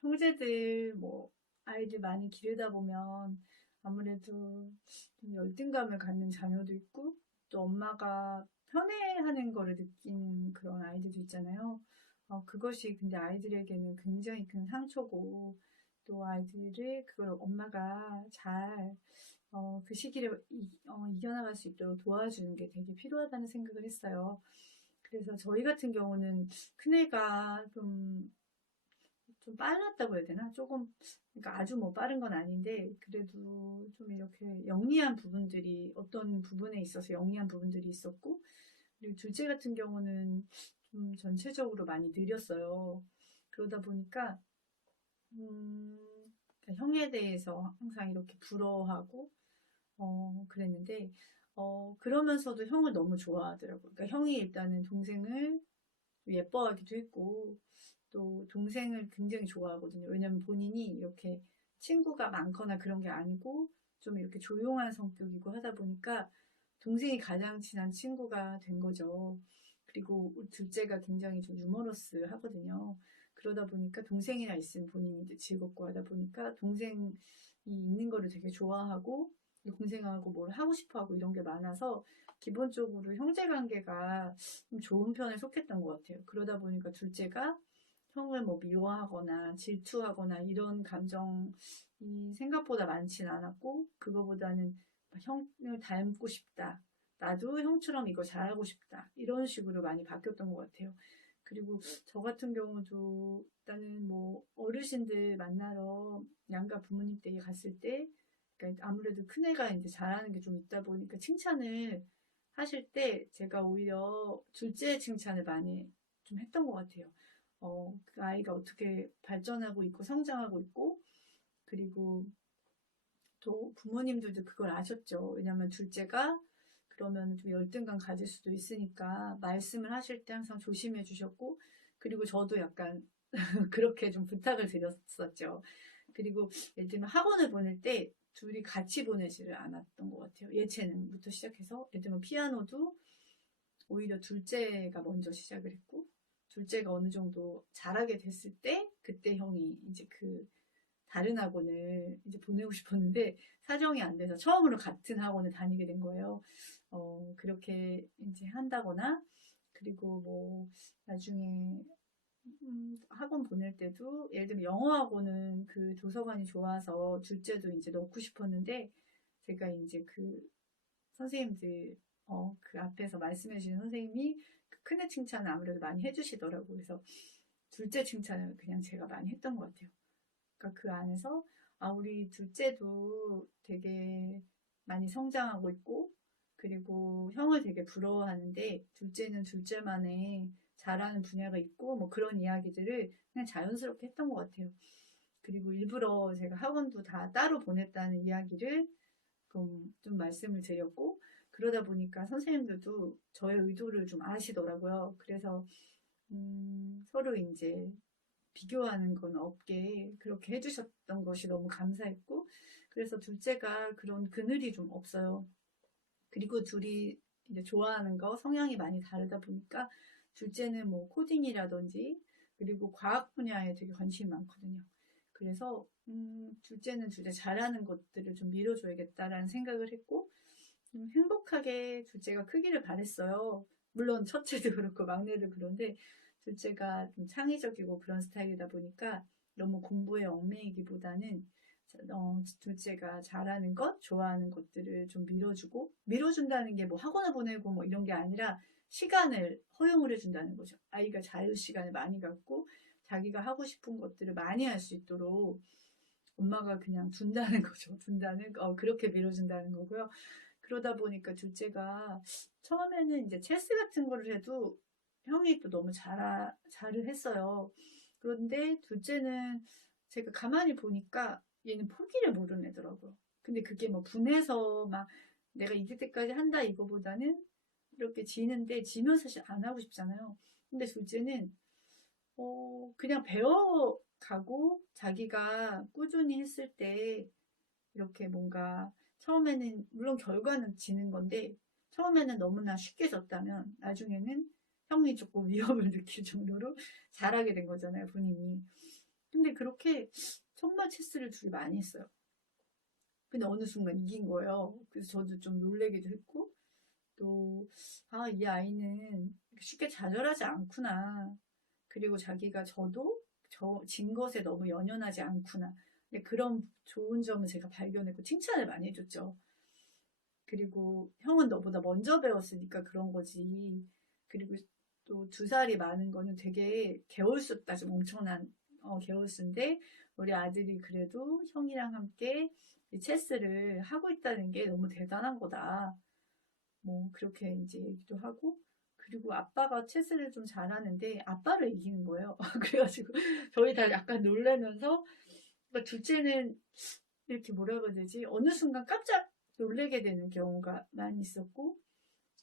형제들, 뭐, 아이들 많이 기르다 보면 아무래도 좀 열등감을 갖는 자녀도 있고, 또 엄마가 편애하는 거를 느끼는 그런 아이들도 있잖아요. 그것이 근데 아이들에게는 굉장히 큰 상처고, 또 아이들을 그걸 엄마가 잘, 그 시기를 이겨나갈 수 있도록 도와주는 게 되게 필요하다는 생각을 했어요. 그래서 저희 같은 경우는 큰애가 좀 빨랐다고 해야 되나? 조금, 그러니까 아주 뭐 빠른 건 아닌데, 그래도 좀 이렇게 영리한 부분들이, 어떤 부분에 있어서 영리한 부분들이 있었고, 그리고 둘째 같은 경우는 좀 전체적으로 많이 느렸어요. 그러다 보니까, 음, 그러니까 형에 대해서 항상 이렇게 부러워하고, 그랬는데, 그러면서도 형을 너무 좋아하더라고요. 그러니까 형이 일단은 동생을 예뻐하기도 했고, 또 동생을 굉장히 좋아하거든요. 왜냐면 본인이 이렇게 친구가 많거나 그런 게 아니고 좀 이렇게 조용한 성격이고 하다 보니까 동생이 가장 친한 친구가 된 거죠. 그리고 둘째가 굉장히 좀 유머러스 하거든요. 그러다 보니까 동생이랑 있으면 본인이 이제 즐겁고 하다 보니까 동생이 있는 거를 되게 좋아하고 동생하고 뭘 하고 싶어 하고 이런 게 많아서 기본적으로 형제 관계가 좀 좋은 편에 속했던 것 같아요. 그러다 보니까 둘째가 형을 뭐 미워하거나 질투하거나 이런 감정이 생각보다 많진 않았고, 그거보다는 형을 닮고 싶다. 나도 형처럼 이거 잘하고 싶다. 이런 식으로 많이 바뀌었던 것 같아요. 그리고 저 같은 경우도 일단은 뭐 어르신들 만나러 양가 부모님 댁에 갔을 때, 그러니까 아무래도 큰애가 이제 잘하는 게 좀 있다 보니까 칭찬을 하실 때 제가 오히려 둘째 칭찬을 많이 좀 했던 것 같아요. 그 아이가 어떻게 발전하고 있고 성장하고 있고, 그리고 또 부모님들도 그걸 아셨죠. 왜냐면 둘째가 그러면 좀 열등감 가질 수도 있으니까 말씀을 하실 때 항상 조심해 주셨고, 그리고 저도 약간 그렇게 좀 부탁을 드렸었죠. 그리고 예를 들면 학원을 보낼 때 둘이 같이 보내지를 않았던 것 같아요. 예체능부터 시작해서 예를 들면 피아노도 오히려 둘째가 먼저 시작을 했고 둘째가 어느 정도 잘하게 됐을 때 그때 형이 이제 그 다른 학원을 이제 보내고 싶었는데 사정이 안 돼서 처음으로 같은 학원을 다니게 된 거예요. 그렇게 이제 한다거나 그리고 뭐 나중에 학원 보낼 때도 예를 들면 영어 학원은 그 도서관이 좋아서 둘째도 이제 넣고 싶었는데 제가 이제 그 선생님들 그 앞에서 말씀해 주신 선생님이 그 큰애 칭찬을 아무래도 많이 해주시더라고요. 그래서 둘째 칭찬을 그냥 제가 많이 했던 것 같아요. 그러니까 그 안에서 우리 둘째도 되게 많이 성장하고 있고 그리고 형을 되게 부러워하는데 둘째는 둘째만의 잘하는 분야가 있고 뭐 그런 이야기들을 그냥 자연스럽게 했던 것 같아요. 그리고 일부러 제가 학원도 다 따로 보냈다는 이야기를 좀 말씀을 드렸고 그러다 보니까 선생님들도 저의 의도를 좀 아시더라고요. 그래서 서로 이제 비교하는 건 없게 그렇게 해주셨던 것이 너무 감사했고 그래서 둘째가 그런 그늘이 좀 없어요. 그리고 둘이 이제 좋아하는 거 성향이 많이 다르다 보니까 둘째는 뭐 코딩이라든지 그리고 과학 분야에 되게 관심이 많거든요. 그래서 둘째는 둘째 잘하는 것들을 좀 밀어줘야겠다라는 생각을 했고 행복하게 둘째가 크기를 바랬어요. 물론 첫째도 그렇고 막내도 그런데 둘째가 좀 창의적이고 그런 스타일이다 보니까 너무 공부에 얽매이기보다는 둘째가 잘하는 것, 좋아하는 것들을 좀 밀어준다는 게 뭐 학원을 보내고 뭐 이런 게 아니라 시간을 허용을 해준다는 거죠. 아이가 자유 시간을 많이 갖고 자기가 하고 싶은 것들을 많이 할 수 있도록 엄마가 그냥 둔다는 거죠. 그렇게 밀어준다는 거고요. 그러다 보니까 둘째가 처음에는 이제 체스 같은 거를 해도 형이 또 너무 잘을 했어요. 그런데 둘째는 제가 가만히 보니까 얘는 포기를 모르는 애더라고요. 근데 그게 뭐 분해서 막 내가 이길 때까지 한다 이거보다는 이렇게 지는데 지면 사실 안 하고 싶잖아요. 근데 둘째는 그냥 배워가고 자기가 꾸준히 했을 때 이렇게 뭔가 처음에는 물론 결과는 지는 건데 처음에는 너무나 쉽게 졌다면 나중에는 형이 조금 위험을 느낄 정도로 잘하게 된 거잖아요, 본인이. 근데 그렇게 정말 체스를 둘이 많이 했어요. 근데 어느 순간 이긴 거예요. 그래서 저도 좀 놀래기도 했고, 또, 아, 이 아이는 쉽게 좌절하지 않구나. 그리고 자기가 진 것에 너무 연연하지 않구나. 근데 그런 좋은 점을 제가 발견했고, 칭찬을 많이 해줬죠. 그리고 형은 너보다 먼저 배웠으니까 그런 거지. 그리고 또 2살이 많은 거는 되게 개월수다 좀 엄청난 개월수인데 우리 아들이 그래도 형이랑 함께 이 체스를 하고 있다는 게 너무 대단한 거다. 뭐 그렇게 이제 얘기도 하고 그리고 아빠가 체스를 좀 잘하는데 아빠를 이기는 거예요. 그래가지고 저희 다 약간 놀라면서 그러니까 둘째는 이렇게 뭐라고 해야 되지? 어느 순간 깜짝 놀래게 되는 경우가 많이 있었고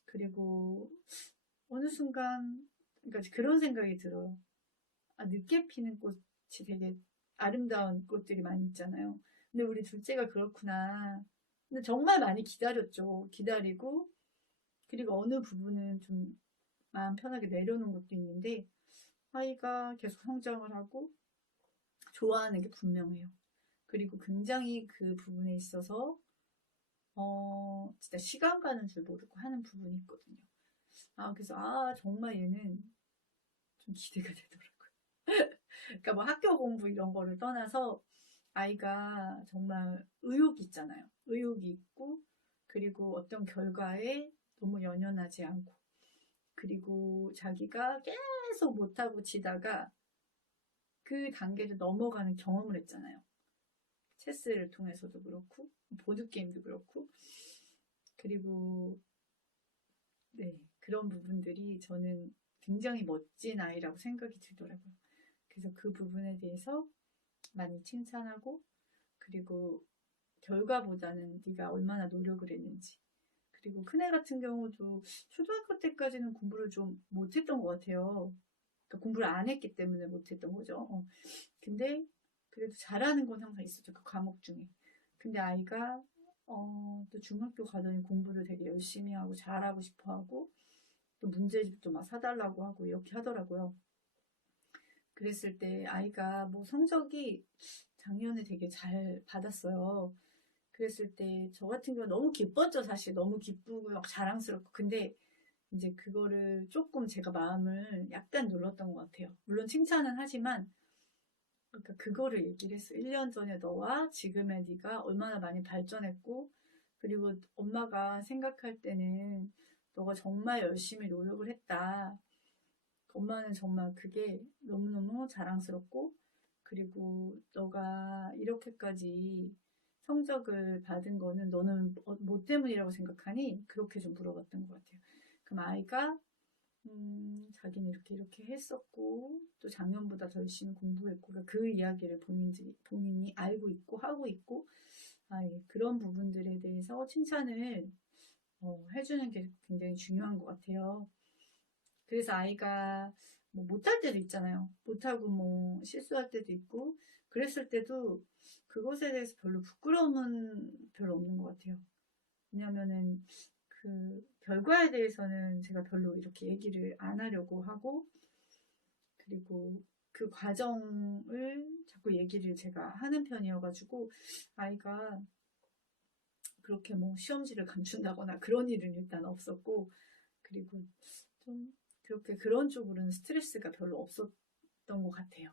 그리고 어느 순간 그러니까 그런 생각이 들어요. 아, 늦게 피는 꽃이 되게 아름다운 꽃들이 많이 있잖아요. 근데 우리 둘째가 그렇구나. 근데 정말 많이 기다렸죠. 기다리고 그리고 어느 부분은 좀 마음 편하게 내려놓은 것도 있는데 아이가 계속 성장을 하고 좋아하는 게 분명해요. 그리고 굉장히 그 부분에 있어서 진짜 시간 가는 줄 모르고 하는 부분이 있거든요. 아, 그래서 정말 얘는 좀 기대가 되더라고요. 그러니까 뭐 학교 공부 이런 거를 떠나서 아이가 정말 의욕이 있잖아요. 의욕이 있고 그리고 어떤 결과에 너무 연연하지 않고 그리고 자기가 계속 못하고 지다가 그 단계를 넘어가는 경험을 했잖아요. 체스를 통해서도 그렇고 보드게임도 그렇고 그리고 네, 그런 부분들이 저는 굉장히 멋진 아이라고 생각이 들더라고요. 그래서 그 부분에 대해서 많이 칭찬하고 그리고 결과보다는 네가 얼마나 노력을 했는지 그리고 큰애 같은 경우도 초등학교 때까지는 공부를 좀 못했던 것 같아요. 그러니까 공부를 안 했기 때문에 못했던 거죠. 근데 그래도 잘하는 건 항상 있었죠. 그 과목 중에. 근데 아이가 또 중학교 가더니 공부를 되게 열심히 하고 잘하고 싶어 하고 또 문제집도 막 사달라고 하고 이렇게 하더라고요. 그랬을 때 아이가 뭐 성적이 작년에 되게 잘 받았어요. 그랬을 때 저 같은 경우 너무 기뻤죠. 사실 너무 기쁘고 막 자랑스럽고 근데 이제 그거를 조금 제가 마음을 약간 눌렀던 것 같아요. 물론 칭찬은 하지만 그러니까 그거를 얘기를 했어. 1년 전에 너와 지금의 네가 얼마나 많이 발전했고 그리고 엄마가 생각할 때는 너가 정말 열심히 노력을 했다. 엄마는 정말 그게 너무너무 자랑스럽고 그리고 너가 이렇게까지 성적을 받은 거는 너는 뭐 때문이라고 생각하니? 그렇게 좀 물어봤던 것 같아요. 그럼 아이가 자기는 이렇게 했었고 또 작년보다 더 열심히 공부했고 그러니까 그 이야기를 본인이 알고 있고 하고 있고 예, 그런 부분들에 대해서 칭찬을 해주는 게 굉장히 중요한 것 같아요. 그래서 아이가 뭐 못할 때도 있잖아요. 못하고 뭐 실수할 때도 있고 그랬을 때도 그것에 대해서 별로 부끄러움은 별로 없는 것 같아요. 왜냐면은 그 결과에 대해서는 제가 별로 이렇게 얘기를 안 하려고 하고 그리고 그 과정을 자꾸 얘기를 제가 하는 편이어가지고 아이가 그렇게 뭐 시험지를 감춘다거나 그런 일은 일단 없었고 그리고 좀 그렇게 그런 쪽으로는 스트레스가 별로 없었던 것 같아요.